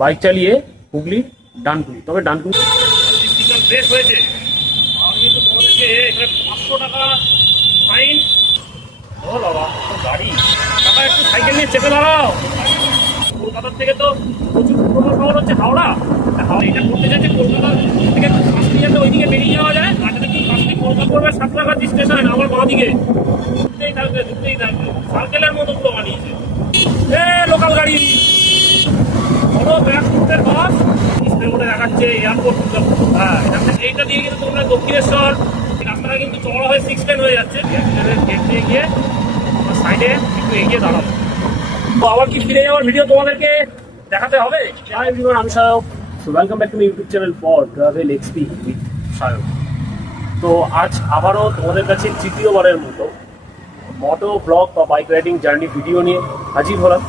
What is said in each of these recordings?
Bike চালিয়ে হুগলি ডানকুনি, তবে ডানকুনি বেশ হয়েছে। আমি কিন্তু তোমাদেরকে এখানে 500 টাকা ফাইন। ও বাবা গাড়ি, টাকা একটু সাইকেল নিয়ে চেপে দাঁড়াও। কলকাতার থেকে তো প্রচুর পুরোনো শহর হচ্ছে হাওড়া। এটা করতে যাচ্ছে কলকাতা থেকে শাস্তি যাতে ওইদিকে বেরিয়ে যাওয়া যায়, আর যদি শাস্তি কলকাতা করবে সাঁতরাগাছি স্টেশন আমার বাঁ দিকে ঢুকতেই থাকবে সার্কেলের মতো পুরো বানিয়েছে। লোকাল গাড়ি বড় ব্যাগপুরের বাস মনে দেখাচ্ছে এয়ারপোর্ট। হ্যাঁ, এইটা দিয়ে কিন্তু তোমরা দক্ষিণেশ্বর রাস্তাটা কিন্তু চড়া হয়ে 6 লেন হয়ে যাচ্ছে। গেট দিয়ে গিয়ে সাইডে একটু এগিয়ে দাঁড়াবো। তো আবার কি ফিরে যাওয়ার ভিডিও তোমাদেরকে দেখাতে হবে? হাই এভরিওয়ান, আমি Sayak. So welcome back to my YouTube channel for travel XP with Sayak. তো আজ আবারও তোমাদের কাছে তৃতীয়বারের মতো মোটো ব্লগ বা বাইক রাইডিং জার্নি ভিডিও নিয়ে হাজির হলাম।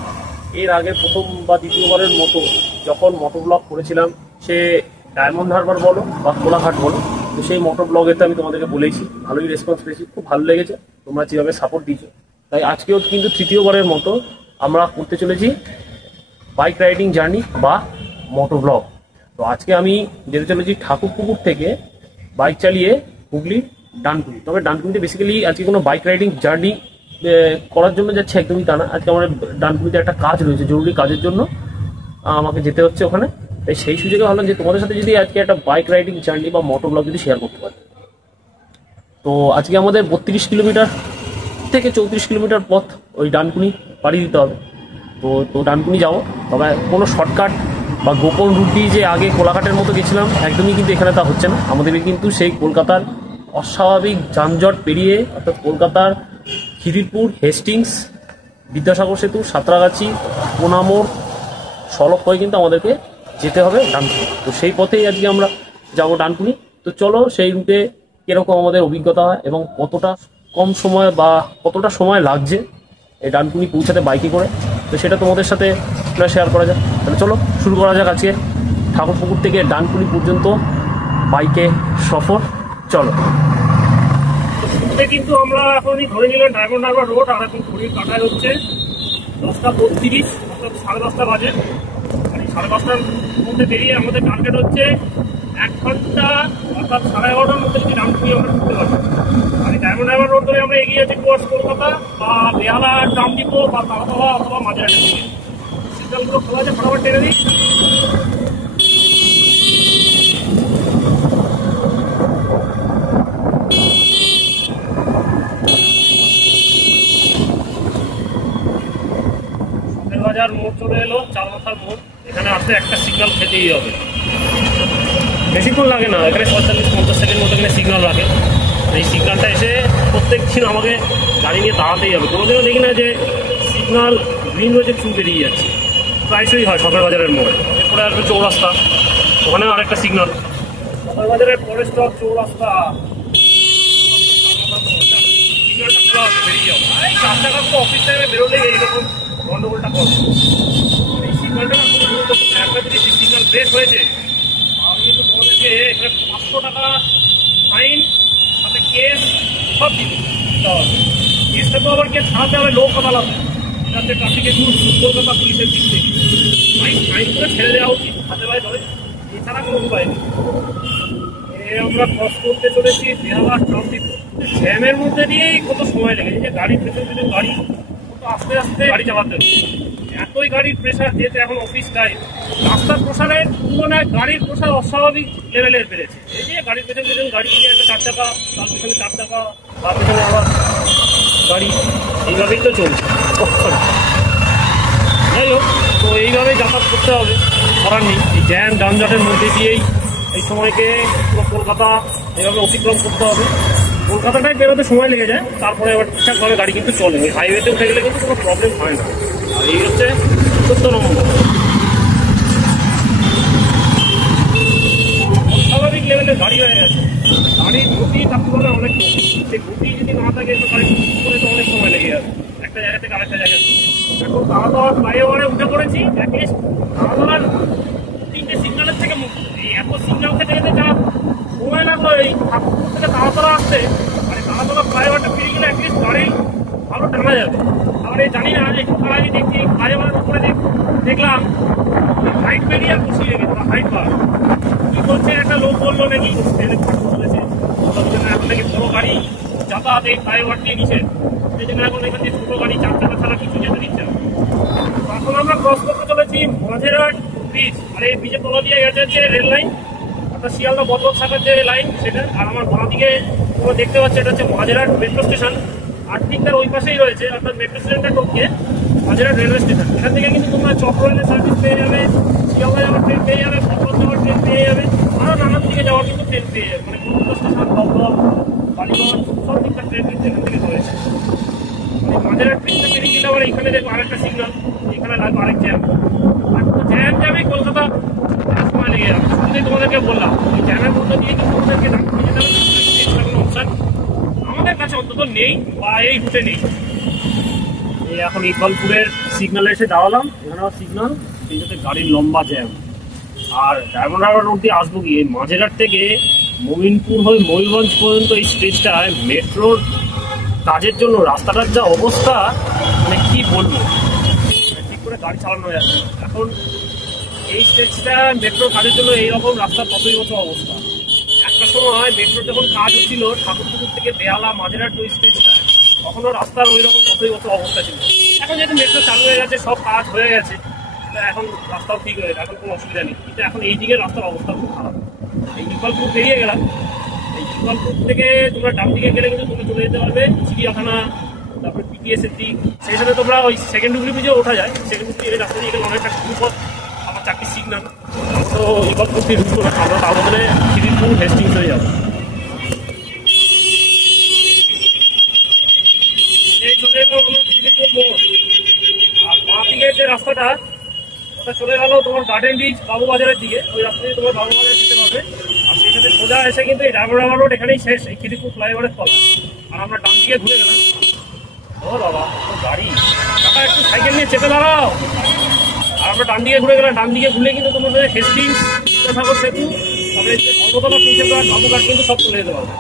এর আগে প্রথম বা দ্বিতীয়বারের মতো যখন মোটো ব্লগ করেছিলাম, সে ডায়মন্ড হারবার বলো বা কোলাঘাট বলো, তো সেই মোটো ব্লগেতে আমি তোমাদেরকে বলেছি, ভালোই রেসপন্স পেয়েছি, খুব ভালো লেগেছে, তোমরা যেভাবে সাপোর্ট দিয়েছো। তাই আজকেও কিন্তু তৃতীয়বারের মতো আমরা করতে চলেছি বাইক রাইডিং জার্নি বা মোটো ব্লগ। তো আজকে আমি যেতে চলেছি ঠাকুরপুকুর থেকে বাইক চালিয়ে হুগলি ডানকুনি, তবে ডানকুনিতে বেসিক্যালি আজকে কোনো বাইক রাইডিং জার্নি করার জন্য যাচ্ছে একদমই তা না। আজকে আমার ডানকুনিতে একটা কাজ রয়েছে, জরুরি কাজের জন্য আমাকে যেতে হচ্ছে ওখানে। তাই সেই সুযোগে ভাবলাম যে তোমাদের সাথে যদি আজকে একটা বাইক রাইডিং জার্নি বা মোটো ব্লগ যদি শেয়ার করতে পারি। তো আজকে আমাদের 32 কিলোমিটার থেকে 34 কিলোমিটার পথ ওই ডানকুনি পাড়ি দিতে হবে। তো ডানকুনি যাবো, তবে কোনো শর্টকাট বা গোপন রুট দিয়ে যে আগে কোলাঘাটের মতো গেছিলাম একদমই কিন্তু এখানে তা হচ্ছে না। আমাদেরকে কিন্তু সেই কলকাতার অস্বাভাবিক যানজট পেরিয়ে, অর্থাৎ কলকাতার খিদিরপুর, হেস্টিংস, বিদ্যাসাগর সেতু, সাঁতরাগাছি, কোনামোড় সড়ক হয়ে কিন্তু আমাদেরকে যেতে হবে ডানকুনি। তো সেই পথেই আজকে আমরা যাবো ডানকুনি। তো চলো সেই রুটে কীরকম আমাদের অভিজ্ঞতা হয় এবং কতটা কম সময় বা কতটা সময় লাগছে এই ডানকুনি পৌঁছাতে বাইকে করে, তো সেটা তোমাদের সাথে শেয়ার করা যাক। তাহলে চলো শুরু করা যাক আজকে ঠাকুরপুকুর থেকে ডানকুনি পর্যন্ত বাইকে সফর। চলো। কিন্তু আমরা এখনই ধরে নিলাম ডায়মন্ড হারবার রোড, আর এখন ঘড়ির কাটায় হচ্ছে 10:32, অর্থাৎ 10:30 বাজে। আর এই 10:30টার মধ্যে বেরিয়ে আমাদের টার্গেট হচ্ছে 1 ঘন্টা, অর্থাৎ 11:30টার মধ্যে যদি ডানকুনি আমরা ঢুকতে পারি। আর এই ডায়মন্ড হারবার রোড ধরে আমরা এগিয়ে যাচ্ছি টুয়ার্ডস কলকাতা বা বেহালা, ট্রামডিপো বা তারাতলা অথবা মাঝেরহাটের দিকে। সিগন্যালগুলো খোলা আছে, ফটাফট টেনে দিই। বাজার মোড় চলে এলো, চারমাথার মোড়। এখানে আসলে একটা সিগন্যাল খেতেই হবে, বেশিক্ষণ লাগে না, এখানে 45-50 সেকেন্ড মতো এখানে সিগন্যাল রাখে। এই সিগন্যালটা এসে প্রত্যেক দিন আমাকে গাড়ি নিয়ে দাঁড়াতেই হবে। কোনোদিনও দেখি না যে সিগন্যাল গ্রিন রয়েছে চুল বেরিয়ে যাচ্ছে, প্রায়শই হয় সকাল বাজারের মোড়ে। এরপরে আসবে চৌরাস্তা, ওখানে আরেকটা সিগন্যাল। সকাল বাজারের পরে স্টপ চৌরাস্তা, সিগন্যালটা খোলা আছে, বেরিয়ে যাবো। এই রাস্তাঘাট তো অফিস টাইমে বেরোলেই এইরকম গন্ডগোলটা করে। এই সিগন্যালটা খুব গুরুত্বপূর্ণ। একটা যদি সিগন্যাল ব্রেক হয়েছে, আমি কিন্তু তোমাদেরকে এখানে 500 টাকা ফাইন, সাথে কেস সব দিতে হবে। কেসটা তো আবার কেস ছাড়াতে হবে লোক আদালতে, যাতে ট্রাফিকের কলকাতা পুলিশের দিক থেকে ফাইন করে ছেড়ে দেওয়া উচিত, হাতে পায়ে ধরে, এছাড়া কোনো উপায় নেই। আমরা ক্রস করতে চলেছি বেহালা ট্রাফিক জ্যামের মধ্যে দিয়েই কত সময় লেগেছে। যে গাড়ির পেছন পেছন গাড়ি, কত আস্তে আস্তে গাড়ি চালাতে হবে, এতই গাড়ির প্রেশার। যেহেতু এখন অফিস টাইম, রাস্তার প্রসারের তুলনায় গাড়ির প্রসার অস্বাভাবিক লেভেলের বেড়েছে। এই যে গাড়ির পেছন পেছন গাড়ি, একটা 4 চাকা, তার পেছনে 4 চাকা, তার পেছনে আবার গাড়ি, এইভাবেই তো চলছে। যাই হোক, তো এইভাবেই যাতায়াত করতে হবে, করার নেই। এই জ্যাম যানজটের মধ্যে দিয়েই এই সময়কে পুরো কলকাতা এইভাবে অতিক্রম করতে হবে। কলকাতাটাই বেরোতে সময় লেগে যায়, তারপরে আবার ঠিকঠাকভাবে গাড়ি কিন্তু চলে। ওই হাইওয়েতে উঠে গেলে কিন্তু কোনো প্রবলেম হয় না। আর এই হচ্ছে 14 নম্বর। অস্বাভাবিক লেভেলের গাড়ি হয়ে গেছে, গাড়ির গতি তারপরে অনেক কম। সেই গতি যদি না থাকে তো গাড়ি করে তো অনেক সময় লেগে যাবে একটা জায়গা থেকে আরেকটা জায়গায়। এখন তাড়াতাড়ি ফ্লাইওভারে উঠে পড়েছি, অ্যাটলিস্ট তাড়াতাড়ি 3টে সিগন্যালের থেকে মুক্ত। এই এত সিগন্যাল খেতে খেতে যা সময় লাগলো এই ঠাকুরপুর থেকে তাড়াতাড়ি আসতে, মানে তাড়াতাড়ি ফ্লাইওভারটা ফিরে গেলে অ্যাটলিস্ট গাড়ি ভালো টানা যাবে। আবার এই জানি না, একটু খারাপই দেখছি ফ্লাইওভারের উপরে দেখলাম লাইট বেরিয়ে লেগে পুরো হাইট বার কি বলছে একটা লোক বললো নাকি ট্রেনে ফাটল চলেছে এখন নাকি বড় গাড়ি যাতায়াত এই ফ্লাইওভার দিয়ে নিচে সেই জন্য এখন এখান থেকে ছোটো গাড়ি 4 চাকা ছাড়া কিছু যেতে দিচ্ছে না। এখন আমরা ক্রস করতে চলেছি মাঝেরহাট ব্রিজ, আর এই ব্রিজের তলা দিয়ে গেছে হচ্ছে রেল লাইন, অর্থাৎ শিয়ালদা বদলক শাখার যে লাইন সেটা। আর আমার বাঁ দিকে তোমরা দেখতে পাচ্ছ এটা হচ্ছে মাঝেরহাট মেট্রো স্টেশন, আর ঠিক তার ওই পাশেই রয়েছে অর্থাৎ মেট্রো স্টেশনটা টপকে মাঝেরহাট রেলওয়ে স্টেশন। এখান থেকে কিন্তু তোমরা চক্ররেলের সার্ভিস পেয়ে যাবে, শিয়ালদা যাওয়ার ট্রেন পেয়ে যাবে, বদলক যাওয়ার ট্রেন পেয়ে যাবে, আরও নানান দিকে যাওয়ার কিন্তু ট্রেন পেয়ে যাবে। মানে কলকাতা স্টেশন, দমদম, বালিগঞ্জ সব দিককার ট্রেন কিন্তু এখান থেকে রয়েছে। মাঝেরহাট ট্রেনটা বেরিয়ে গেলে আবার এখানে দেখবো আরেকটা সিগন্যাল, এখানে লাগবে আরেক জ্যাম। আর জ্যাম জ্যামে কলকাতা সময় লেগে যাবে। শুধুই তোমাদেরকে বললাম ওই জ্যামের মধ্যে দিয়ে কিন্তু তোমাদেরকে ডাক্তার যেতে হবে, কোনো অপশন আমাদের কাছে অন্তত নেই বা এই রুটে নেই। এই এখন ইকবালপুরের সিগন্যালে এসে দাঁড়ালাম, এখানে সিগন্যাল, সেইটাতে গাড়ির লম্বা জ্যাম। আর ডায়মন্ড হারবার রোড দিয়ে আসবো গিয়ে মাঝেরহাট থেকে মোমিনপুর হয়ে ময়ূরগঞ্জ পর্যন্ত এই স্টেজটায় মেট্রোর কাজের জন্য রাস্তাটার যা অবস্থা মানে কি বলবো, ঠিক করে গাড়ি চালানো যাচ্ছে। এখন এই স্টেজটা মেট্রোর কাজের জন্য এইরকম রাস্তার কতই বছর অবস্থা। একটা সময় মেট্রোর যখন কাজ হচ্ছিল ঠাকুরপুকুর থেকে বেহালা মাঝেরহাট ওই স্টেজটা, তখনও রাস্তার ওই রকম কতই বছর অবস্থা ছিল। এখন যেহেতু মেট্রো চালু হয়ে গেছে, সব কাজ হয়ে গেছে, এখন রাস্তাও ঠিক হয়ে গেছে, এখন কোনো অসুবিধা নেই। কিন্তু এখন এই দিকে রাস্তার অবস্থা খুব খারাপ। এই ইকবালপুর বেরিয়ে গেলাম, এই ইকবালপুর থেকে তোমরা ডান দিকে গেলে কিন্তু তুমি চলে যেতে পারবে চিড়িয়াখানা, তারপরে পিটিএস এর দিক। সেই সাথে তোমরা ওই সেকেন্ড হুগলি ব্রিজে ওঠা যায়, সেকেন্ড হুগলি এই রাস্তা দিয়ে গেলে অনেকটা সুপথ, আমার 4টি সিগন্যাল। তো ইকবালপুর দিয়ে ঢুকবো না, আমরা তার বদলে খিদিরপুর হেস্টিংস হয়ে যাবো। এই চলে এলো খিদিরপুর মোড়, আর বাঁ দিকের যে রাস্তাটা ওটা চলে গেল তোমার গার্ডেন ব্রিজ বাবুবাজারের দিকে, ওই রাস্তা দিয়ে তোমার বাবুবাজার যেতে পারবে। আর সেই সাথে সোজা এসে কিন্তু এই ডায়মন্ড হারবার রোড এখানেই শেষ, এই খিদিরপুর ফ্লাইওভারের তলা। আর আমরা ডান দিকে ঘুরে গেলাম। ও বাবা গাড়ি, টাকা একটু সাইকেল নিয়ে চেপে দাঁড়াও। আর আমরা ডান দিকে ঘুরে গেলাম, ডান দিকে ঘুরে কিন্তু তোমাদের হেস্টিংস, বিদ্যাসাগর সেতু, তারপরে ধর্মতলা প্রিন্সেপঘাট বাবুঘাট কিন্তু সব চলে যেতে পারবে।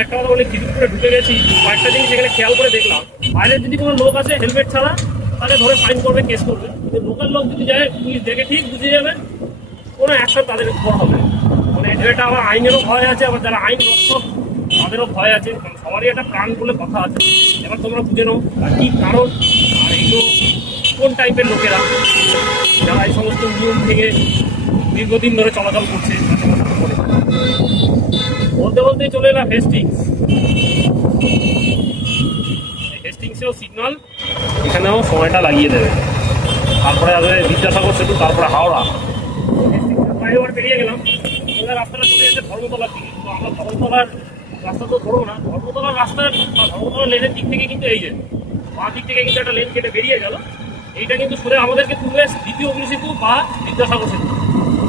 একটা কথা বলি, খিদিরপুরে ঢুকে গেছি, কয়েকটা জিনিস এখানে খেয়াল করে দেখলাম। বাইরে যদি কোনো লোক আসে হেলমেট ছাড়া, তাহলে ধরে ফাইন করবে, কেস করবে। কিন্তু লোকাল লোক যদি যায়, পুলিশ দেখে ঠিক বুঝে যাবে, কোনো অ্যাকশন তাদের উপর হবে। মানে এটা আবার আইনেরও ভয় আছে, আবার যারা আইন রক্ষক তাদেরও ভয় আছে, কারণ সবারই একটা প্রাণ বলে কথা আছে। এবার তোমরা বুঝে নাও আর কি কারণ, আর এইগুলো কোন টাইপের লোকেরা যারা এই সমস্ত নিয়ম থেকে দীর্ঘদিন ধরে চলাচল করছে। বলতে বলতে চলে এলাম হেস্টিংস। হেস্টিংসেও সিগন্যাল, এখানেও সময়টা লাগিয়ে দেবে। তারপরে আসবে বিদ্যাসাগর সেতু, তারপরে হাওড়া। হেস্টিংসের ফ্লাইওভার পেরিয়ে গেলাম, রাস্তাটা চলে যাচ্ছে ধর্মতলার দিকে। তো আমরা ধর্মতলার রাস্তা তো ধরবো না, ধর্মতলার রাস্তার বা ধর্মতলার লেনের দিক থেকে কিন্তু এই যে বাঁ দিক থেকে কিন্তু একটা লেন কেটে বেরিয়ে গেল। এইটা কিন্তু শুনে আমাদেরকে তুলবে দ্বিতীয় অগ্নি সেতু বা বিদ্যাসাগর সেতু।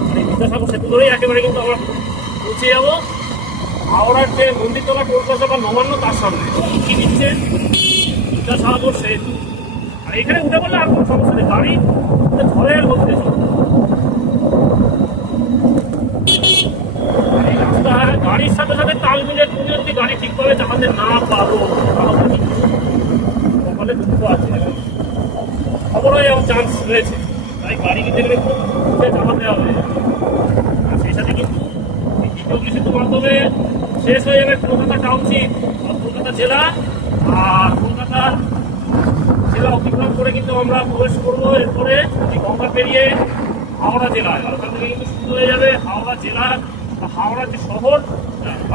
মানে বিদ্যাসাগর সেতু ধরেই একেবারে কিন্তু আমরা পৌঁছে যাবো হাওড়ার যে মন্দিরতলা টোল বা নবান্ন, তার সামনে কি দিচ্ছে বিদ্যাসাগর সেতু। আর এখানে উঠে বললে আর কোনো সমস্যা নেই, গাড়ি ঝড়ের মধ্যে এই রাস্তা গাড়ির সাথে সাথে তাল মিলে তুমি যদি গাড়ি ঠিকভাবে চালাতে না পারো তাহলে দুঃখ আছে, খবর হয়ে যাওয়ার চান্স রয়েছে। তাই গাড়ি কিন্তু এখানে খুব বুঝে চালাতে হবে। আর সেই সাথে কিন্তু এই দ্বিতীয় সেতুর মাধ্যমে শেষ হয়ে যাবে কলকাতা টাউনশিপ বা কলকাতা জেলা। আর কলকাতা জেলা অতিক্রম করে কিন্তু আমরা প্রবেশ করবো এরপরে গঙ্গা পেরিয়ে হাওড়া জেলায়। আর ওখান থেকে কিন্তু শুরু হয়ে যাবে হাওড়া জেলার বা হাওড়ার যে শহর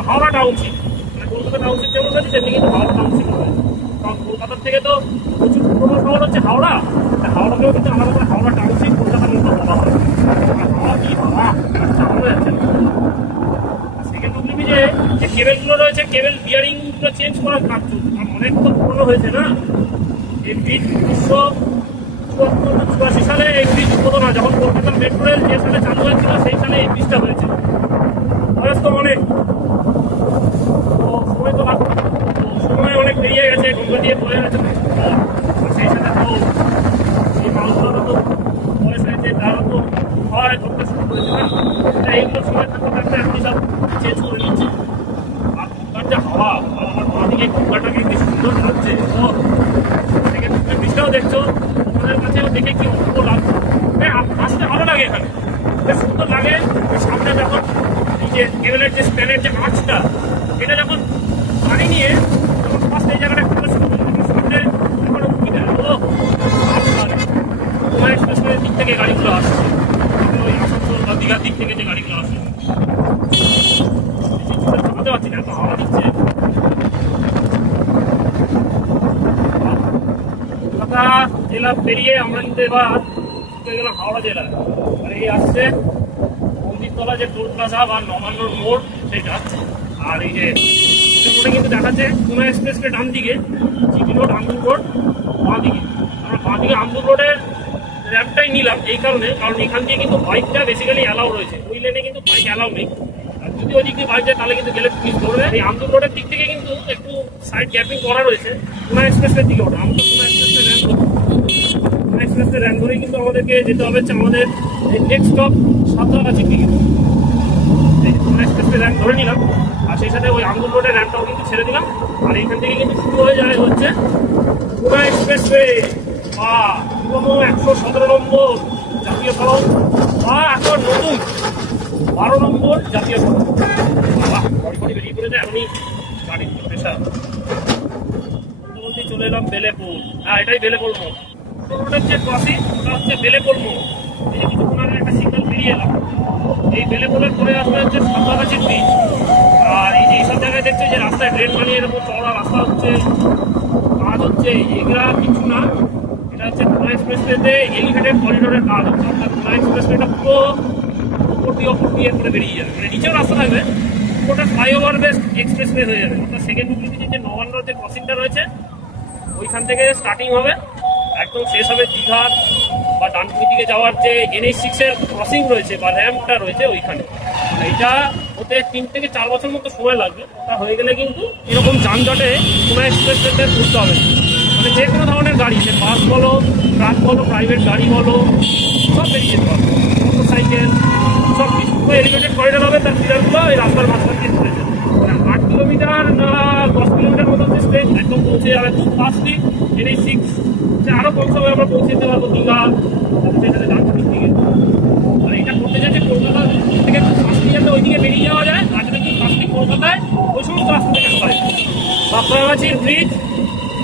হাওড়া টাউনশিপ। মানে কলকাতা টাউনশিপ যেমন রয়েছে তেমনি কিন্তু হাওড়া টাউনশিপ রয়েছে। কারণ কলকাতার থেকে তো প্রচুর পুরোনো শহর হচ্ছে হাওড়া, হাওড়াকেও কিন্তু আলাদা করে হাওড়া টাউনশিপ কলকাতার মতো বলা হয়। হাওড়া কি হাওড়া চালানো যাচ্ছে না। সেকেন্ড হুগলি ব্রিজে যে কেবেলগুলো রয়েছে, কেবেল বিয়ারিংগুলো চেঞ্জ করার কাজ চলছে, কারণ অনেক তো পুরোনো হয়েছে না। এই ব্রিজ 1984 সালে এই ব্রিজ উদ্বোধন হয়, যখন কলকাতার মেট্রো রেল যে সালে চালু হয়েছিল সেই সালে এই ব্রিজটা হয়েছে। বয়স তো অনেক, সময় তো লাগবে, সময় অনেক পেরিয়ে গেছে, গঙ্গা দিয়ে বয়ে গেছে। সেই সাথে তো এই মানুষগুলো তো বয়স হয়েছে, তারা তো হয় ধরতে শুরু করেছে না। এইগুলো সময় থাকতে থাকতে আপনি সব চেঞ্জ করে নিচ্ছে। আর গঙ্গার যে হাওয়া, আমার মা দিকে গঙ্গাটাকে কি সুন্দর লাগছে। তো সেকেন্ড ব্রিজটাও দেখছো, তোমাদের কাছেও দেখে কি অপূর্ব লাগছে। আসতে ভালো লাগে। স্টেশনের দিক থেকে গাড়িগুলো আসছে, ওই আসানসোল বা দীঘার দিক থেকে যে গাড়িগুলো আসছে থামাতে পারছি না, এত হাওয়া দিচ্ছে। কলকাতা জেলা পেরিয়ে আমরা কিন্তু এবার গেলাম হাওড়া জেলায়। আর এই আসছে মন্দিরতলা যে টোল প্লাজা বা নবান্নর মোড় সেটা। আর এই যে মোড়ে কিন্তু দেখাচ্ছে পুনা এক্সপ্রেসকে ডান দিকে, জিবি রোড, আমদুর রোড বাঁ দিকে। আমরা বাঁ দিকে আমদুর রোডের র্যাম্পটাই নিলাম এই কারণে, কারণ এখান দিয়ে কিন্তু বাইকটা বেসিক্যালি অ্যালাউ রয়েছে, ওই লেনে কিন্তু বাইক অ্যালাউ নেই। আর যদি ওই দিক দিয়ে বাইক যায় তাহলে কিন্তু গেলে পুলিশ ধরবে। এই আমদুর রোডের দিক থেকে কিন্তু একটু সাইড গ্যাপিং করা রয়েছে পুনা এক্সপ্রেসের দিকে। ওটা আমদুর পুনা এক্সপ্রেসের র্যাম্প, পুনা এক্সপ্রেসের র্যাম্প ধরেই কিন্তু আমাদেরকে যেতে হবে হচ্ছে আমাদের নেক্সট স্টপ সাঁতরাগাছির দিকে। পুনা এক্সপ্রেসের র্যাম্প ধরে নিলাম, আর সেই সাথে ওই আমদুর রোডের র্যাম্পটাও কিন্তু ছেড়ে দিলাম। আর এইখান থেকে কিন্তু শুরু হয়ে যায় হচ্ছে পুনা এক্সপ্রেসওয়ে বা পুরনো 117 নম্বর জাতীয় সড়ক বা এখন নতুন 12 নম্বর জাতীয় সড়ক। বাড়ি বেরিয়ে পড়েছে এখনই গাড়ির পেশা বলতে চলে এলাম বেলেপুর। হ্যাঁ, এটাই বেলেপুর মোড়। ওটা হচ্ছে ক্রসিং, ওটা হচ্ছে বেলেপুর মোড়। এই যে কিছুক্ষণ আগে একটা সিগন্যাল পেরিয়ে এলাম। এই বেলেপুরের পরে আসবে হচ্ছে সাঁতরাগাছির ব্রিজ। আর এই যে এইসব জায়গায় দেখছে যে রাস্তায় ড্রেন বানিয়ে এরকম চওড়া রাস্তা হচ্ছে, কাজ হচ্ছে, এগুলা কিছু না। এটা হচ্ছে পুনা এক্সপ্রেসওয়েতে এলিভেটেড করিডোরের কাজ হচ্ছে। অর্থাৎ পুনা এক্সপ্রেসওয়েটা পুরো উপর দিয়ে করে বেরিয়ে যাবে, মানে নিচেও রাস্তা থাকবে, ওটা ফ্লাইওভার বেসড এক্সপ্রেসওয়ে হয়ে যাবে। অর্থাৎ সেকেন্ড হুগলিতে যে নবান্নর যে ক্রসিংটা রয়েছে ওইখান থেকে স্টার্টিং হবে, একদম শেষ হবে দীঘার বা ডানকুনি দিকে যাওয়ার যে NH6 এর ক্রসিং রয়েছে বা র্যাম্পটা রয়েছে ওইখানে। এইটা হতে 3 থেকে 4 বছর মতো সময় লাগবে। ওটা হয়ে গেলে কিন্তু এরকম যানজটে পুনা এক্সপ্রেসওয়েতে ঘুরতে হবে, মানে যে কোনো ধরনের গাড়ি, সে বাস বলো, ট্রাক বলো, প্রাইভেট গাড়ি বলো, সব বেরিয়ে যেতে পারবে, মোটর সাইকেল সব কিছু। এলিভেটেড করিডোর হবে, তার পিলারগুলো এই রাস্তার মাঝখান দিয়ে চলে যাবে। 8 কিলোমিটার না 10 কিলোমিটার মতো যে স্ট্রেচ একদম পৌঁছে যাবে খুব ফাস্টলি NH6। আরো কম সময় আমরা পৌঁছে যেতে পারবো দীঘা, সেখানে ডানকুনির দিকে। আর এটা করতে যাচ্ছে কলকাতা থেকে একটু ফাস্টলি যাতে ওইদিকে বেরিয়ে যাওয়া যায়, আর যদি একটু ফাস্টলি কলকাতায় ওই সমস্ত রাস্তা থেকে আসতে হয়। সাঁতরাগাছির ব্রিজ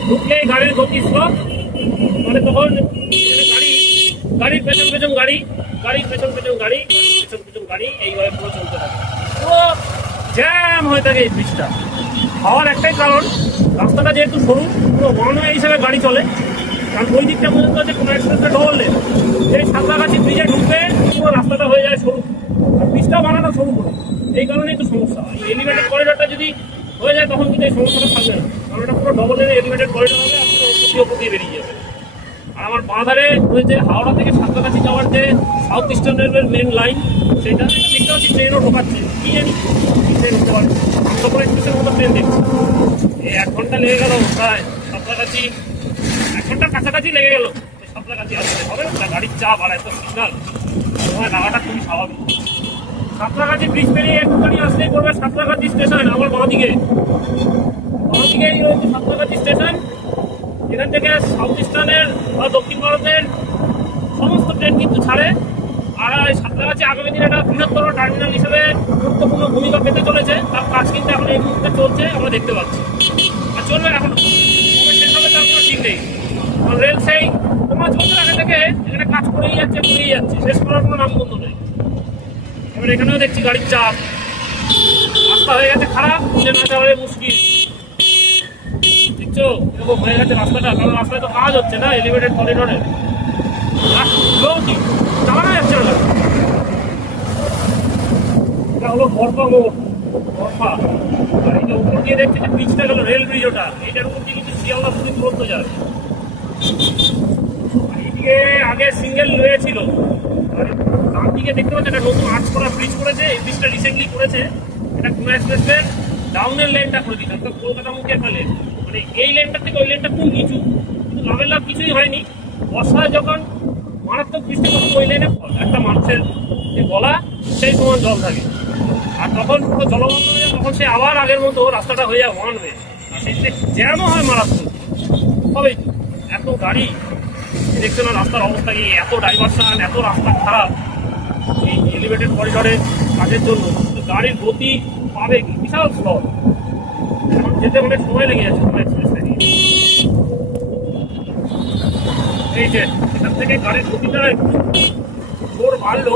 ঢুকলেই গাড়ির গতি স্লো, মানে তখন গাড়ির পেছন পেছন গাড়ি, গাড়ির পেছন পেছন গাড়ি, পেছন পেছন গাড়ি, এইভাবে পুরো চলতে থাকে, পুরো জ্যাম হয়ে থাকে এই ব্রিজটা। হওয়ার একটাই কারণ, রাস্তাটা যেহেতু সরু, পুরো ওয়ান ওয়ে হিসাবে গাড়ি চলে। কারণ ওই দিকটা পর্যন্ত হচ্ছে কোনো এক্সপ্রেসে ডবল লেন, এই সাঁতরাগাছি ব্রিজে ঢুকবে পুরো রাস্তাটা হয়ে যায় সরু, আর ব্রিজটাও বানানো সরু করে। এই কারণে একটু সমস্যা। এলিভেটেড করিডোরটা যদি হয়ে যায় তখন কিন্তু এই সমস্যাটা থাকবে না, কারণ এটা পুরো ডবল লেনের এলিভেটেড করিডোর হবে, আপনার উপর দিয়ে বেরিয়ে যাবে। আর আমার বাঁ ধারে রয়েছে হাওড়া থেকে সাঁতরাগাছি যাওয়ার যে সাউথ ইস্টার্ন রেলওয়ের মেন লাইন, সেটা দেখতে পাচ্ছি ট্রেনও ঢোকাচ্ছে। কি জানি ট্রেন হতে পারে, আন্দোলন এক্সপ্রেসের মতো ট্রেন দেখছি। এই 1 ঘন্টা লেগে গেল প্রায় সাঁতরাগাছি, 1 ঘন্টার কাছাকাছি লেগে গেল সাঁতরাগাছি আসতে। হবে না, গাড়ির চাপ আর এত সিগনাল সময় লাগাটা খুবই স্বাভাবিক। সাঁতরাগাছি ব্রিজ পেরিয়ে একটুখানি আসলেই পড়বে সাঁতরাগাছি স্টেশন। আমার বাঁ দিকেই রয়েছে সাঁতরাগাছি স্টেশন। এখান থেকে সাউথ ইস্টার্নের বা দক্ষিণ ভারতের সমস্ত ট্রেন কিন্তু ছাড়ে। আর সাঁতরাগাছি আগামী দিনে একটা বৃহত্তর টার্মিনাল হিসেবে গুরুত্বপূর্ণ ভূমিকা পেতে চলেছে। তার কাজ কিন্তু এখন এই মুহূর্তে চলছে, আমরা দেখতে পাচ্ছি, আর চলবে এখনো। শেষ হবে তার কোনো ঠিক নেই, কারণ রেল সেই 5 বছর আগে থেকে এখানে কাজ করেই যাচ্ছে, শেষ করার কোনো নাম বন্ধ নেই। এবার এখানেও দেখছি গাড়ির চাপ, রাস্তা হয়ে গেছে খারাপ, খুঁজে না যাওয়া মুশকিল। দেখছো এরকম হয়ে গেছে রাস্তাটা, কারণ রাস্তায় তো কাজ হচ্ছে না এলিভেটেড করিডোরে, চালানো যাচ্ছে না। এটা হলো বরপা মোড়, বরপা। আর এটা উপর দিয়ে দেখছি যে ব্রিজটা গেল রেল ব্রিজ, ওটা এইটার উপর দিয়ে কিন্তু শিয়ালদা পুরী তুরন্ত যায়। এইদিকে আগে সিঙ্গেল ওয়ে ছিল, আর ডান দিকে দেখতে পাচ্ছি একটা নতুন আর্চ করা ব্রিজ করেছে। এই ব্রিজটা রিসেন্টলি করেছে, এটা পুনা এক্সপ্রেসের ডাউনের লেনটা করে দিচ্ছে, অর্থাৎ কলকাতা মুখে একটা লেন। মানে এই লেনটার থেকে ওই লেনটা খুব নিচু, কিন্তু লাভের লাভ কিছুই হয়নি। বর্ষায় যখন মারাত্মক বৃষ্টি তখন ওই লেনে একটা মানুষের যে গলা সেই সময় জল থাকে, আর তখন পুরো জলবন্ধ হয়ে যায়, তখন সে আবার আগের মতো রাস্তাটা হয়ে যায় ওয়ান ওয়ে। আর সেখানে জ্যামও হয় মারাত্মক। তবে এত গাড়ি দেখছো না, রাস্তার অবস্থা কি, এত ডাইভারশন, এত রাস্তা খারাপ এই এলিভেটেড করিডোরের কাজের জন্য। গাড়ির গতি পাবে কি, বিশাল স্লো, এখন যেতে অনেক সময় লেগে যাচ্ছে এক্সপ্রেস থেকে। এই যে এখান থেকে গাড়ির গতিটা একটু জোর বাড়লো,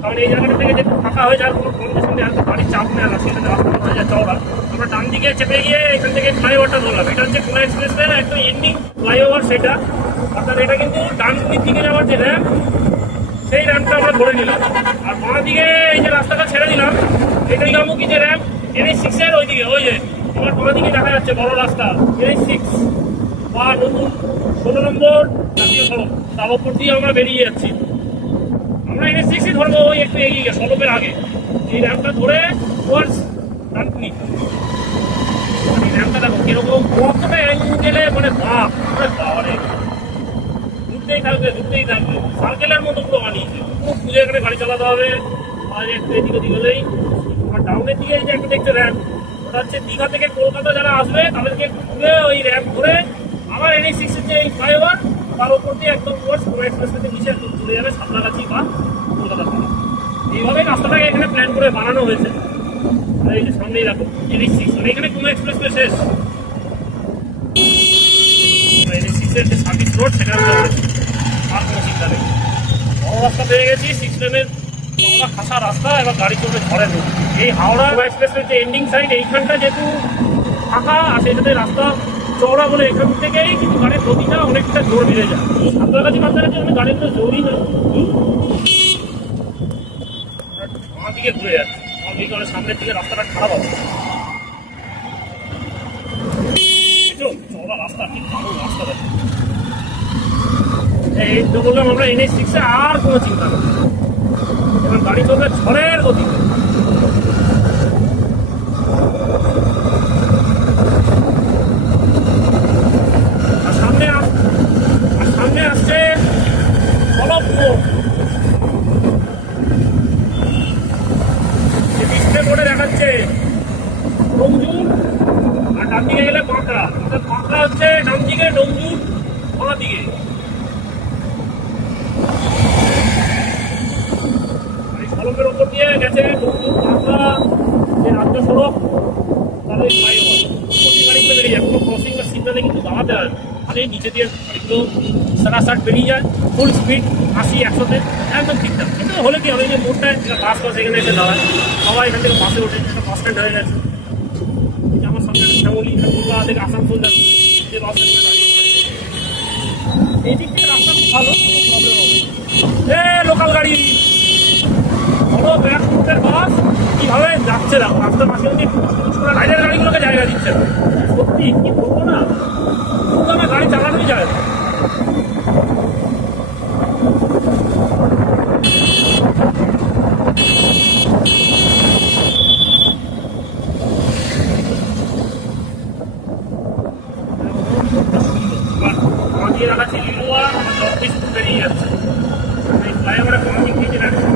কারণ এই জায়গাটা থেকে যেহেতু ফাঁকা হয়ে যায় কোনো কন্ডিশন নেই, গাড়ির চাপ নেয় না, সেখানে রাস্তাটা হয়ে যায় চওড়া। আমরা ডান দিকে চেপে গিয়ে এখান থেকে ফ্লাইওভারটা ধরলাম। এটা হচ্ছে কোনা এক্সপ্রেসের একদম এন্ডিং ফ্লাইওভার, সেটা অর্থাৎ এটা কিন্তু ডান দিকে যাওয়ার যে র্যাম্প, সেই র্যাম্পটা আমরা ধরে নিলাম। আর বাঁ দিকে এই যে রাস্তাটা ছেড়ে দিলাম, এটা দিকে যে র্যাম্প NH6 এর ওইদিকে, ওই যে আমার বাঁ দিকে দেখা যাচ্ছে বড় রাস্তা NH6 বা নতুন 16 নম্বর জাতীয় সড়ক, তার উপর দিয়ে আমরা বেরিয়ে যাচ্ছি। আমরা NH6 ধরবো, ওই একটু এগিয়ে গেছে সড়কের আগে, এই র্যাম্পটা ধরে টুয়ার্ডস ডানকুনি। এই র্যাম্পটা দেখো কিরকম কতটা অ্যাঙ্গেলে, মানে বাবারে ঘুরতেই থাকবে সার্কেলের মতো পুরো বানিয়েছে। খুব বুঝে এখানে গাড়ি চালাতে হবে, আর একটু এদিক ওদিক হলেই। আর ডাউনের দিকে এই যে একটা দেখছে র্যাম্প, ওটা হচ্ছে দীঘা থেকে কলকাতা যারা আসবে তাদেরকে একটু ঘুরে ওই র্যাম্প ধরে আবার NH6 এর যে এই ফ্লাইওভার তার উপর দিয়ে একদম টুয়ার্ডস কোনা এক্সপ্রেসওয়েতে নিচে একদম চলে যাবে সাতলাগাছি বা কলকাতা থানা। এইভাবে রাস্তাটাকে এখানে প্ল্যান করে বানানো হয়েছে। এই যে সামনেই দেখো NH6, আর এখানে কোনা এক্সপ্রেসওয়ে শেষ। NH6 এর যে সার্ভিস রোড সেখানে আর কোনো চিন্তা নেই, বড় রাস্তা পেয়ে গেছি, 6 লেনের খাসা রাস্তা, এবার গাড়ি চলবে ঝড়ের মধ্যে। এই হাওড়া এক্সপ্রেসের যে এন্ডিং সাইড, এইখানটা যেহেতু ফাঁকা আর সেটাতে রাস্তা চওড়া বলে এখান থেকেই কিন্তু গাড়ির গতিটা অনেকটা জোর বেড়ে যায়। সাঁতরাগাছি বাজারের জন্য গাড়ির তো জোরই না, আমার দিকে ঘুরে যাচ্ছে, আমার দিকে সামনের দিকে রাস্তাটা খারাপ হবে। চওড়া রাস্তা, ঠিক দারুণ রাস্তা দেখো। এই তো বললাম আমরা NH6 এ আর কোনো চিন্তা নেই, এবার গাড়ি চলবে ঝড়ের গতিতে। আর সামনে আসছে কলপ মোড়, ডিসপ্লে বোর্ডে দেখাচ্ছে ডোমজুর, আর ডান দিকে গেলে বাঁকড়া। বাঁকড়া হচ্ছে ডান দিকে, ডোমজুর বাঁ দিকে। কলমের ওপর দিয়ে গেছে বাঁকড়া যে রাজ্য সড়ক, তাদের ফ্লাইওভার গাড়িগুলো বেরিয়ে যায়, কোনো ক্রসিং বা সিগনালে কিন্তু দাঁড়াতে হয় না। আর এই নিচে দিয়ে গাড়িগুলো 60 বেরিয়ে যায়, ফুল স্পিড 80-100-তে একদম ঠিকঠাক। কিন্তু হলে কি হবে, যে মোড়টায় বাস বাস এখানে এসে দাঁড়ায়, সবাই এখান থেকে বাসে ওঠে, একটা বাস স্ট্যান্ড হয়ে গেছে। আমার সামনে শ্যামলি কলকাতা থেকে আসানসোল যাচ্ছে, যে বাস স্ট্যান্ডে দাঁড়িয়ে এই দিক থেকে রাস্তা খুব ভালো, কোনো প্রবলেম হবে। লোকাল গাড়ি বড় ব্যাগের বাস কিভাবে যাচ্ছে দেখো, রাস্তার পাশে লাইনের গাড়িগুলোকে জায়গা দিচ্ছে না। সত্যি কি বলবো না, আমার গাড়ি চালানোই যায় না। রাখাচ্ছি লিলুয়া, আমার 10 ফুট বেরিয়ে যাচ্ছে। এই ফ্লাইওভারে কমিং দিয়ে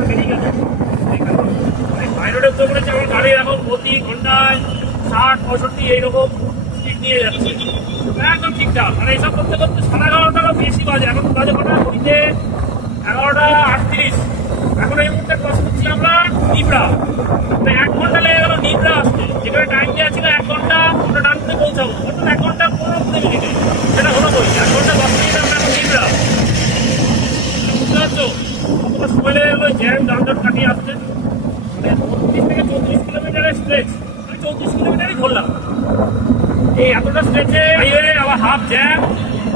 বেরিয়ে গেছে, হাই রোডে উঠে পড়েছে। আমার গাড়ি এখন প্রতি ঘন্টায় 60-65 এইরকম স্পিড নিয়ে যাচ্ছে, একদম ঠিকঠাক। আর এইসব করতে করতে 11:30 বেশি বাজে, এখন বাজে কটা ঘড়িতে 11:38। এখন এই মুহূর্তে ক্রস করছি আমরা নিবড়া, 1 ঘন্টা লেগে গেল নিবড়া আসতে, যেখানে টাইম দেওয়া ছিল 1 ঘন্টা, আমরা ডানকুনি পৌঁছাবো, অর্থাৎ 1 ঘন্টা 15 মিনিটে। সেটা হলো বই 1 ঘন্টা 10 মিনিটে আমরা এখন নিবড়া। বুঝতে পারছো কতটা সময় লেগে গেল জ্যাম যানজট কাটিয়ে আসতে। মানে 32 থেকে 34 কিলোমিটারের স্ট্রেচ, আমি 34 কিলোমিটারই ধরলাম। এই এতটা স্ট্রেচে হাইওয়ে আবার হাফ জ্যাম,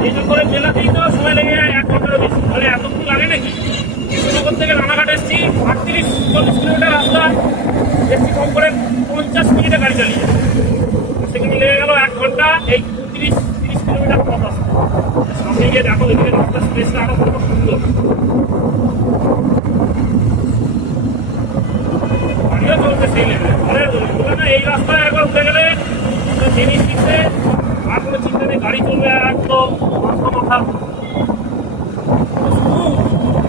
এইসব করে মেলাতেই তো সময় লেগে যায় 1 ঘন্টারও বেশি। তাহলে এতক্ষণ লাগে নাকি? কৃষ্ণনগর থেকে রানাঘাট এসেছি, 38-40 কিলোমিটার রাস্তা, এসছি কম করে 50 মিনিটে গাড়ি চালিয়ে, সেখানে লেগে গেল 1 ঘন্টা। এই 30 কিলোমিটার পথ আসতে সামনে গিয়ে দেখো, এদিকে রাস্তার স্পেসটা আরো কত সুন্দর। গাড়িও চলছে সেই লেভেলে, না এই রাস্তায় একবার উঠে গেলে জিনিস দিচ্ছে, আর কোনো চিন্তা নেই, গাড়ি চলবে একদম মাথা।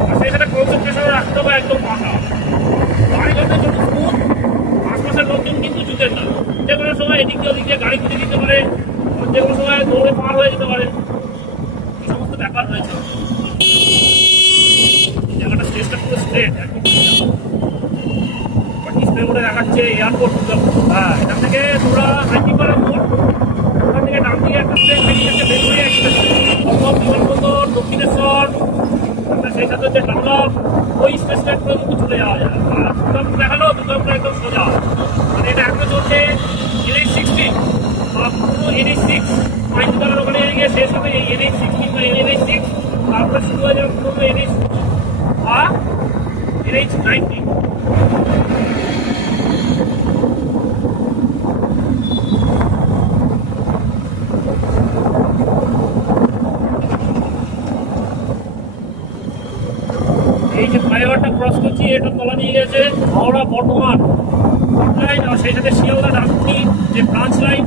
আর সেখানে কনসেন্ট্রেশন রাখতে হবে একদম মাথা। গাড়ি চলতে চলতে স্মুথ, আশপাশের লোকজন কিন্তু জুতের না, যে কোনো সময় এদিক দিয়ে ওদিক দিয়ে গাড়ি ঘুরে দিতে পারে, যে কোনো সময় দৌড়ে পার হয়ে যেতে পারে, এই সমস্ত ব্যাপার রয়েছে। এই জায়গাটা স্টেজটা পুরো স্ট্রেট, একদম ডিসপ্লে করে দেখাচ্ছে এয়ারপোর্ট। হ্যাঁ, এখান থেকে তোমরা হাইটিপাড়া মোড়, ওখান থেকে ডান দিকে একটা ট্রেন বেরিয়ে যাচ্ছে, বেলগুড়িয়া এক্সপ্রেস। বিমানবন্দর, দক্ষিণেশ্বর, সেই সাথে হচ্ছে ডানলপ, ওই স্পেসটা করে কিন্তু চলে যাওয়া যায়। আর দুর্গাপুর দেখালো, দুর্গাপুর একদম সোজা, মানে এটা এখনো চলছে NH-16 বা পুরো NH-6 মাইনতলার ওখানে গিয়ে শেষ হবে এই NH-16 বা NH-6, তারপরে শুরু হয়ে যাবে পুরো NH বা NH-19। এই যে ফ্লাইওভারটা ক্রস করছি, এটা তলা নিয়ে গেছে হাওড়া বর্ধমান লাইন, আর সেই সাথে শিয়ালদা ডানকুনি যে ব্রাঞ্চ লাইন,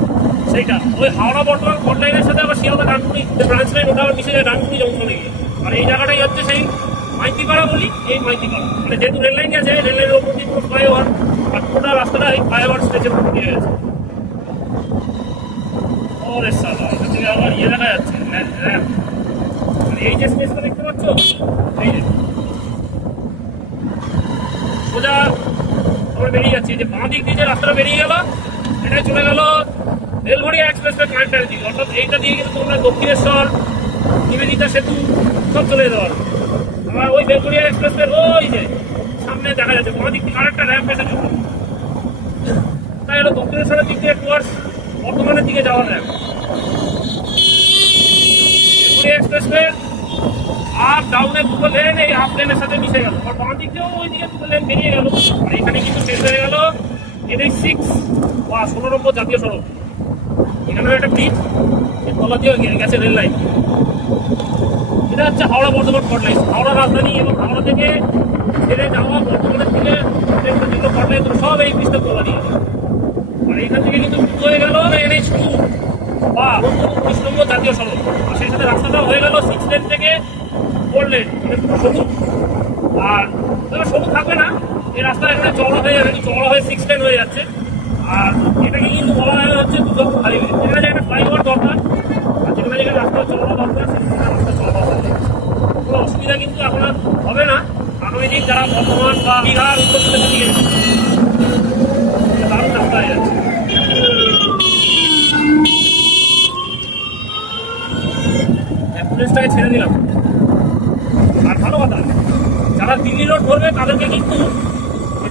সেইটা ওই হাওড়া বর্ধমান কোট লাইনের সাথে আবার শিয়ালদা ডানকুনি যে ব্রাঞ্চ লাইন, ওটা আবার মিশে যায় ডানকুনি জংশনে গিয়ে। আর এই জায়গাটাই হচ্ছে সেই মাইতিপাড়া বলি, এই মাইতিপাড়া, মানে যেহেতু রেল লাইন গেছে, রেল লাইনের ওপর দিয়ে পুরো ফ্লাইওভার, আর পুরোটা রাস্তাটা এই ফ্লাইওভার স্টেজের উপর দিয়ে গেছে। ওরে সালা, এটা থেকে আবার ইয়ে দেখা যাচ্ছে র্যাম্প। আর এই যে স্পেসটা দেখতে পাচ্ছ, এই যে সোজা আমরা বেরিয়ে যাচ্ছি, যে বাঁ দিক দিয়ে যে রাস্তাটা বেরিয়ে গেল, এটা চলে গেল রেলঘড়িয়া এক্সপ্রেসওয়ে কানেক্টারের দিকে, অর্থাৎ এইটা দিয়ে কিন্তু তোমরা দক্ষিণেশ্বর, নিবেদিতা সেতু সব চলে যেতে পারো। আবার ওই রেলঘড়িয়া এক্সপ্রেসওয়ে ওই যে সামনে দেখা যাচ্ছে বাঁ দিক থেকে আরেকটা র্যাম্প এসে চলে, তাই হলো দক্ষিণেশ্বরের দিক থেকে টুয়ার্ডস বর্ধমানের দিকে যাওয়ার র্যাম্প। রেলঘড়িয়া এক্সপ্রেসওয়ে আর ডাউনে দুটো লেন এই আপ লেনের সাথে মিশে গেল, আর বাঁ দিক দিয়েও ওই দিকে দুটো লেন বেরিয়ে গেল। আর এখানে কিন্তু শেষ হয়ে গেল NH-6 বা 16 নম্বর জাতীয় সড়ক। এখানে একটা ব্রিজ, এর তলা দিয়ে গেছে রেল লাইন। এটা হচ্ছে হাওড়া বর্ধমান কট লাইন, হাওড়া রাজধানী এবং হাওড়া থেকে ছেড়ে যাওয়া বর্ধমানের দিকে যেগুলো কট লাইন সব এই ব্রিজটা তলা দিয়ে। আর এখান থেকে কিন্তু শুরু হয়ে গেল NH-2 বা 19 নম্বর জাতীয় সড়ক। আর সেই সাথে রাস্তাটা হয়ে গেল 6 লেন থেকে 4 লেন, সবুজ। আর তবে সবুজ থাকবে না, এই রাস্তা এখানে চওড়া হয়ে যাবে, চওড়া হয়ে 6 লেন হয়ে যাচ্ছে। আর এটাকে কিন্তু বলা হয় হচ্ছে দুর্গাপুর হাইওয়ে। যেখানে যেখানে ফ্লাইওভার দরকার আর যেখানে যেখানে রাস্তা চওড়া দরকার, সেখানে রাস্তা চওড়া হবে। কোনো অসুবিধা কিন্তু এখন আর হবে না আগামী দিন যারা বর্ধমান বা বিহার, উত্তরপ্রদেশের দিকে দারুণ রাস্তা হয়ে যাচ্ছে। পুলিশটাকে ছেড়ে দিলাম। আর ভালো কথা, যারা দিল্লি রোড ধরবে তাদেরকে কিন্তু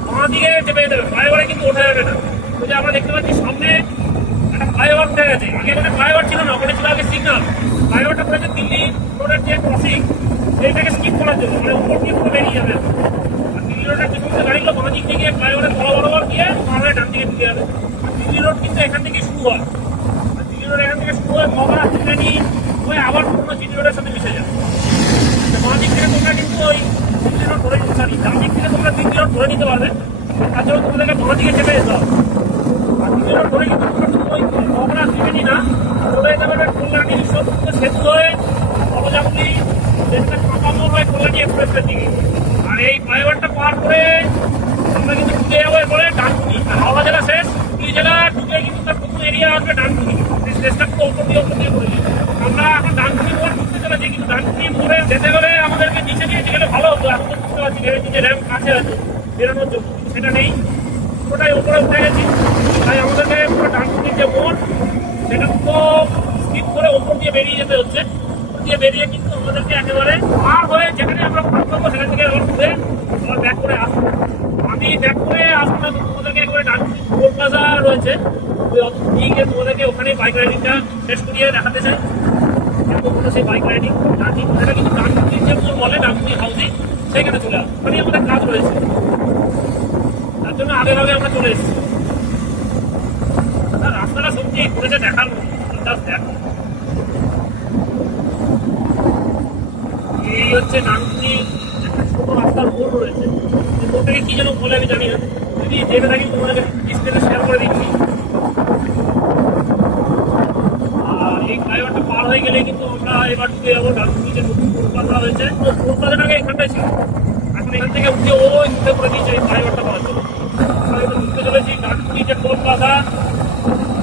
বাঁ দিকে চেপে যেতে হবে, ফ্লাইওভারে কিন্তু ওঠা যাবে না। ওই যে আমরা দেখতে পাচ্ছি সামনে একটা ফ্লাইওভার উঠে গেছে, আগে ওখানে ফ্লাইওভার ছিল না, ওখানে ছিল আগে সিগন্যাল। ফ্লাইওভারটা করেছে দিল্লি রোডের যে ক্রসিং, সেইটাকে স্কিপ করার জন্য, মানে উপর দিয়ে পুরো বেরিয়ে যাবে। আর দিল্লি রোডের যে সমস্ত গাড়িগুলো বাঁ দিক থেকে ফ্লাইওভারের তলা বরাবর গিয়ে তাহলে ডান দিকে ঢুকে যাবে। আর দিল্লি রোড কিন্তু এখান থেকে শুরু হয়, আর দিল্লি রোড এখান থেকে শুরু হয় মগরা ত্রিবেণী হয়ে আবার পুরো দিল্লি রোডের সাথে মিশে যাবে। বাঁ দিক থেকে তোমরা কিন্তু ওই দিল্লি রোড ধরে নিতে পারি, ডান দিক থেকে তোমরা দিল্লি রোড ধরে নিতে পারবে। তার জন্য তোমাদেরকে বাঁ দিকে চেপে যেতে হবে। আর দিল্লি রোড ধরে কিন্তু ওই মগরা ত্রিবেণী না, চলে যেতে পারবে কল্যাণী ঈশ্বরপুর সেতু হয়ে বড়জাপুরি, যেটা কাঁচামোড় হয়ে কল্যাণী এক্সপ্রেসের দিকে। আর এই ফ্লাইওভারটা পার করে আমরা কিন্তু ঢুকে যাবো এরপরে ডানকুনি। হাওড়া জেলা শেষ, হুগলি জেলা ঢুকে কিন্তু তার প্রথম এরিয়া আসবে ডানকুনি। এই স্টেশনটা পুরো ওপর দিয়ে করে দিই। আমরা এখন ডানকুনি মোড় ঢুকতে চলেছি, কিন্তু ডানকুনি মোড়ে যেতে গেলে আমাদেরকে নিচে দিয়ে গেলে ভালো হতো। এখন তো বুঝতে পারছি ভেবেছি যে র্যাম্প কাছে আছে বেরোনোর জন্য, সেটা নেই, পুরোটাই উপরে উঠে গেছি। তাই আমাদেরকে পুরো ডানকুনির যে মোড়, সেটা তো স্কিপ করে ওপর দিয়ে বেরিয়ে যেতে হচ্ছে। ওপর দিয়ে বেরিয়ে কিন্তু আমাদেরকে একেবারে পার হয়ে যেখানে আমরা পার করবো সেখান থেকে আবার ঘুরে আবার ব্যাক করে আসবো। আমি ব্যাক করে আসবো না, তোমাদেরকে একেবারে ডানকুনি টোল প্লাজা রয়েছে, ওই অত দিকে তোমাদেরকে ওখানে বাইক রাইডিংটা শেষ করিয়ে দেখাতে চাই। সেই বাইক রাইডিং ডানকুনি, এটা কিন্তু ডানকুনি যে মোড় বলে ডানকুনি হাউজিং, সেইখানে চলে আসবো। ওখানেই আমাদের কাজ রয়েছে, তার জন্য আগে ভাগে আমরা চলে এসেছি। রাস্তাটা সত্যি ঘুরেছে দেখার মতো, দেখো এই হচ্ছে ডানকুনি একটা ছোট রাস্তার মোড় রয়েছে। মোড়টাকে কি যেন বলে আমি জানি না, যদি দেখে থাকি তোমাদেরকে ডিসপ্লেতে শেয়ার করে দিচ্ছি। আর এই ফ্লাইওভারটা পার হয়ে গেলে কিন্তু আমরা এবার ঢুকে যাবো ডানকুনি যে নতুন টোল প্লাজা হয়েছে। টোল প্লাজাটাকে এখানটায় ছিল, এখন এখান থেকে উঠে ওই ঢুকে করে দিয়েছে এই ফ্লাইওভারটা পাওয়ার জন্য। ঢুকতে চলেছি ডানকুনি যে টোল প্লাজা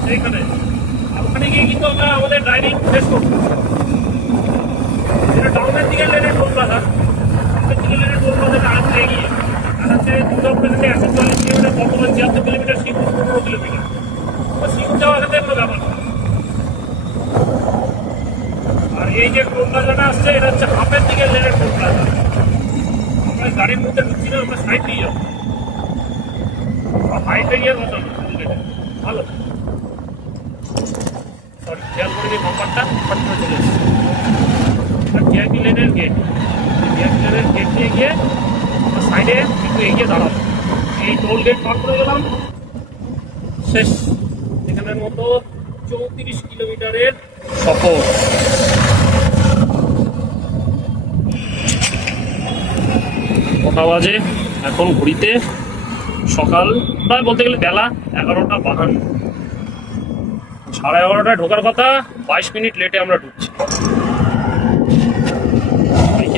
সেইখানে। আর ওখানে গিয়ে কিন্তু আমরা আমাদের ড্রাইভিং শেষ করবো। এটা টাউনের দিকে লেনের টোল প্লাজা, টাউনের দিকে লেনের টোল প্লাজাটা আসতে এগিয়ে আর হচ্ছে দুর্গাপুর থেকে 140 কিলোমিটার, বর্তমান 76 কিলোমিটার, শিবপুর 15 কিলোমিটার। তো শিবপুর যাওয়া এখান থেকে কোনো ব্যাপার না। আর এই যে টোল প্লাজাটা আসছে, এটা হচ্ছে হাফের দিকে লেনের টোল প্লাজা। আমরা গাড়ির মধ্যে ঢুকছি না, আমরা সাইড দিয়ে যাবো, সাইডে গিয়ে বসাবো ভালো। সরি, খেয়াল করে যে নাম্বারটা ফট করে চলে এসেছে। ভিআইপি লেনের গেট, ভিআইপি লেনের গেট দিয়ে গিয়ে আমরা সাইডে একটু এগিয়ে দাঁড়াবো। এই টোল গেট পার করে গেলাম, শেষ। এখানের মতো 34 কিলোমিটারের সফর। কটা বাজে এখন ঘড়িতে? সকাল প্রায় বলতে গেলে বেলা 11:52। 11:30টায় ঢোকার কথা, 22 মিনিট লেটে আমরা ঢুকছি।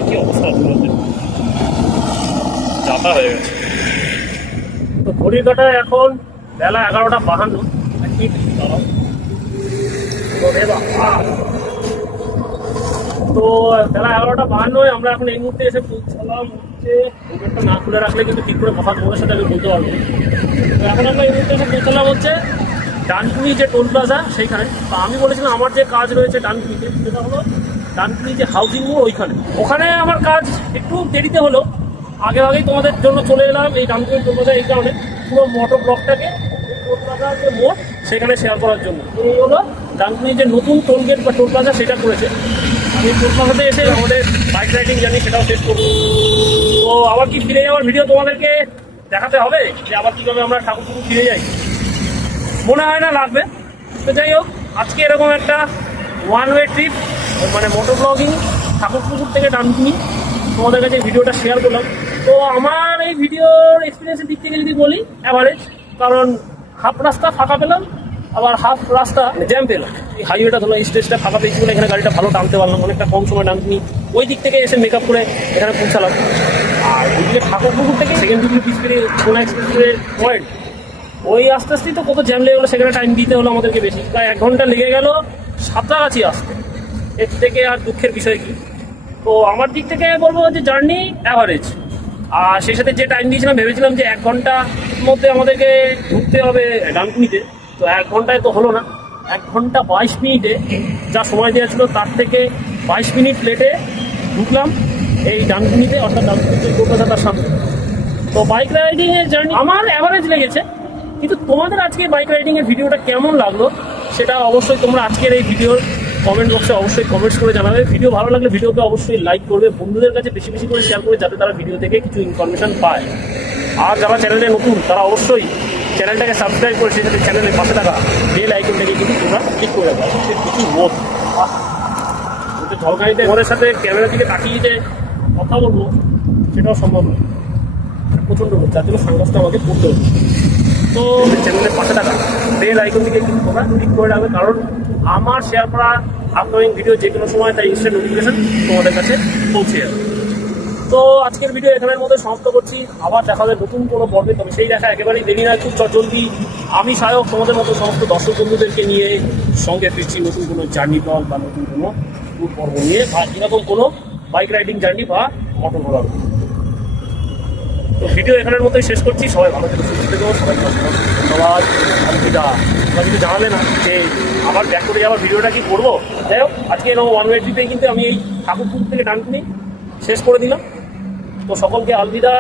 কি অবস্থা যাতা হয়ে গেছে। তো ঘড়ির কাটা এখন বেলা 11:52। তো বেলা 11:52 আমরা এখন এই মুহূর্তে এসে পৌঁছালাম হচ্ছে, গেটটা না খুলে রাখলে কিন্তু ঠিক করে কথা তোমাদের সাথে আমি বলতে পারবো। তো এখন আমরা এই মুহূর্তে এসে পৌঁছালাম হচ্ছে ডানকুনি যে টোল প্লাজা সেইখানে। তো আমি বলেছিলাম আমার যে কাজ রয়েছে ডানকুনিতে, সেটা হলো ডানকুনি যে হাউজিং মোড় ওইখানে। ওখানে আমার কাজ একটু দেরিতে হলো, আগেই তোমাদের জন্য চলে এলাম এই ডানকুনি টোল প্লাজা। এই কারণে পুরো মোটর ব্লকটাকে টোল প্লাজার যে মোড় সেখানে শেয়ার করার জন্য। এই হলো ডানকুনি যে নতুন টোল গেট বা টোল প্লাজা সেটা করেছে। আমি টোল প্লাজাতে এসে আমাদের বাইক রাইডিং জার্নি সেটাও শেষ করবো। তো আবার কি ফিরে যাওয়ার ভিডিও তোমাদেরকে দেখাতে হবে যে আবার কীভাবে আমরা ঠাকুরপুকুর ফিরে যাই? মনে হয় না লাগবে। তো যাই হোক, আজকে এরকম একটা ওয়ান ওয়ে ট্রিপ, মানে মোটর ব্লগিং ঠাকুরপুকুর থেকে ডানকুনি তোমাদের কাছে ভিডিওটা শেয়ার করলাম। তো আমার এই ভিডিওর এক্সপিরিয়েন্সের দিক থেকে যদি বলি অ্যাভারেজ, কারণ হাফ রাস্তা ফাঁকা পেলাম, আবার হাফ রাস্তা জ্যাম পেলাম। এই হাইওয়েটা ধরো, এই স্টেজটা ফাঁকা পেয়েছি বলে এখানে গাড়িটা ভালো টানতে পারলাম, অনেকটা কম সময় ডানকুনি ওই দিক থেকে এসে মেকআপ করে এখানে পৌঁছালাম। আর ওইদিকে ঠাকুরপুকুর থেকে সেকেন্ড ডিগ্রি পিছপেরে সোনা এক্সপ্রেসওয়ে পয়েন্ট, ওই আস্তে আস্তেই তো কত জ্যাম লেগে গেলো, সেখানে টাইম দিতে হলো আমাদেরকে বেশি, প্রায় 1 ঘন্টা লেগে গেল সাঁতরাগাছি আসতে। এর থেকে আর দুঃখের বিষয় কি? তো আমার দিক থেকে বলবো যে জার্নি অ্যাভারেজ। আর সেই সাথে যে টাইম দিয়েছিলাম, ভেবেছিলাম যে 1 ঘন্টার মধ্যে আমাদেরকে ঢুকতে হবে ডানকুনিতে, তো 1 ঘন্টায় তো হলো না। 1 ঘন্টা 22 মিনিটে যা সময় দেওয়া ছিল তার থেকে 22 মিনিট লেটে ঢুকলাম এই ডানকুনিতে, অর্থাৎ ডানকুনিতে কলকাতার সামনে। তো বাইক রাইডিংয়ের জার্নি আমার অ্যাভারেজ লেগেছে, কিন্তু তোমাদের আজকে বাইক রাইডিংয়ের ভিডিওটা কেমন লাগলো সেটা অবশ্যই তোমরা আজকের এই ভিডিওর কমেন্ট বক্সে অবশ্যই কমেন্টস করে জানাবে। ভিডিও ভালো লাগলে ভিডিওকে অবশ্যই লাইক করবে, বন্ধুদের কাছে বেশি বেশি করে শেয়ার করে, যাতে তারা ভিডিও থেকে কিছু ইনফরমেশন পায়। আর যারা চ্যানেলে নতুন তারা অবশ্যই চ্যানেলটাকে সাবস্ক্রাইব করে সেই সাথে চ্যানেলের পাশে থাকা বেল আইকনটাকে কিন্তু তোমরা ক্লিক করে রাখবে। কিছু রোদ ঝলকানিতে আমাদের সাথে ক্যামেরার দিকে তাকিয়ে যে কথা বলবো সেটাও সম্ভব নয়, প্রচণ্ড রোদ, যার জন্য সানগ্লাসটা আমাকে পড়তে হচ্ছে। তো চ্যানেলের পাশে থাকা বেল আইকন দিকে কিন্তু তোমরা ক্লিক করে রাখবে, কারণ আমার শেয়ার করা আপকামিং ভিডিও যে কোনো সময় তাই ইনস্ট্যান্ট নোটিফিকেশন তোমাদের কাছে পৌঁছে যাবে। তো আজকের ভিডিও এখানের মধ্যে সমাপ্ত করছি, আবার দেখা হবে নতুন কোনো পর্বে। তবে সেই দেখা একেবারেই দেরি না, খুব চটজলদি আমি সায়ক তোমাদের মতো সমস্ত দর্শক বন্ধুদেরকে নিয়ে সঙ্গে ফিরছি নতুন কোনো জার্নি ব্লগ বা নতুন কোনো ট্যুর পর্ব নিয়ে, বা এরকম কোনো বাইক রাইডিং জার্নি বা মোটর ঘোরার। তো ভিডিও এখানের মতোই শেষ করছি। সবাই ভালো থেকে সুস্থ থেকো, সবাই ধন্যবাদ। আলবিদা। তোমরা কিন্তু জানালে না যে আবার ব্যাক করে যাওয়ার ভিডিওটা কি করবো। যাই হোক, আজকে এরকম ওয়ান ওয়ে ট্রিপে কিন্তু আমি এই ঠাকুরপুকুর থেকে ডানকুনি শেষ করে দিলাম। তো সকলকে আলবিদা।